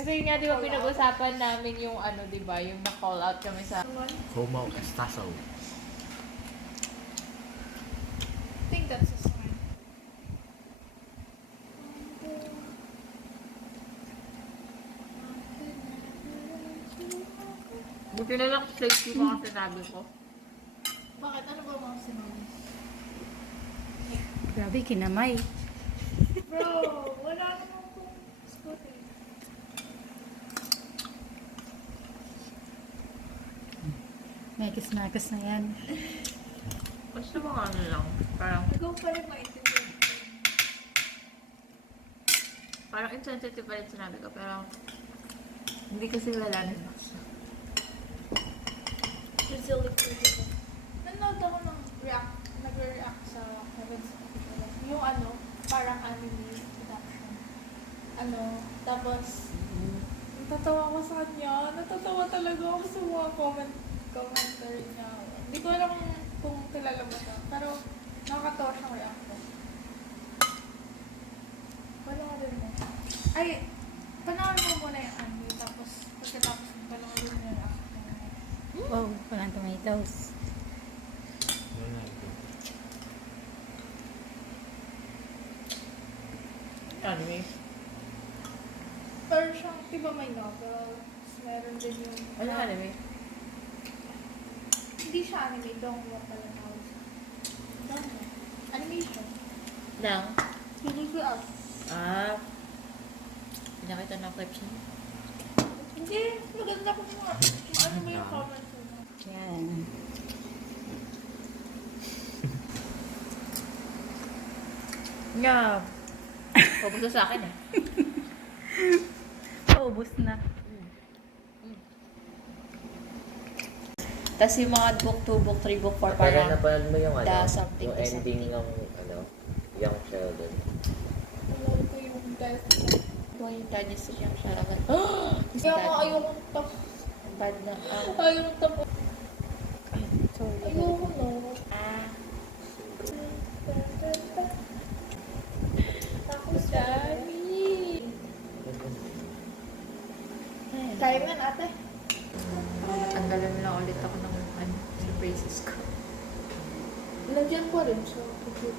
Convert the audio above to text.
Kasi nga, di ba pinag-usapan namin yung ano, di ba? Yung na-call out kami sa... Como estaso. I think that's a sign. Buti na lang safety mo ang sinabi ko. Bakit? Ano ba mga sinabi? Grabe, kinamay. Bro, wala naman kong scooter. Nakis-nakis na yan. Basta mga ano lang. Ikaw pa rin maintindihan. Parang insensitive pa rin sinabi ko. Pero hindi kasi wala na. Brazilian critical. Nanood ako ng nag-react sa Heaven's Critical. Yung ano, parang anime adaption. Ano, tapos, natatawa ko sa kanya. Natatawa talaga ako sa mga commentary niya. Hindi ko alam kung kilala mo siya. Pero, nakakatawa siyang reaction. Wala ka rin mo. Ay, panoorin mo muna yung anime. Tapos, pagkatapos mo panoorin mo yung reaction. Wow, walang tomatoes. Anyway. Pero siyang, di ba may novel? Tapos meron din yung... Ano anyway? Hindi siya anime, dongwa pala tawag siya. Dongwa. Animation. Nang? Hindi ko up. Pinakita ng clips niya. Hindi, maganda ko mga... Ano ba yung comments mo? Yan. Nga. Pabos na sa akin eh. Paubos na. Tapos yung mga book 2, book 3, book 4 Parang parang napanood mo yung the ano, something yung to ending something. ng ano, Young Sheldon. Alam ko yung death. Buhay yung dynasty siya. Siya lang. Kaya nga ayoko tapos. Bad na. Ayoko tapos. Sorry. Ayoko no. Tapos dami. Kaya mo yan ate. Natanggalan lang ulit ako ng ano, sa braces ko. Lagyan ko rin sa computer.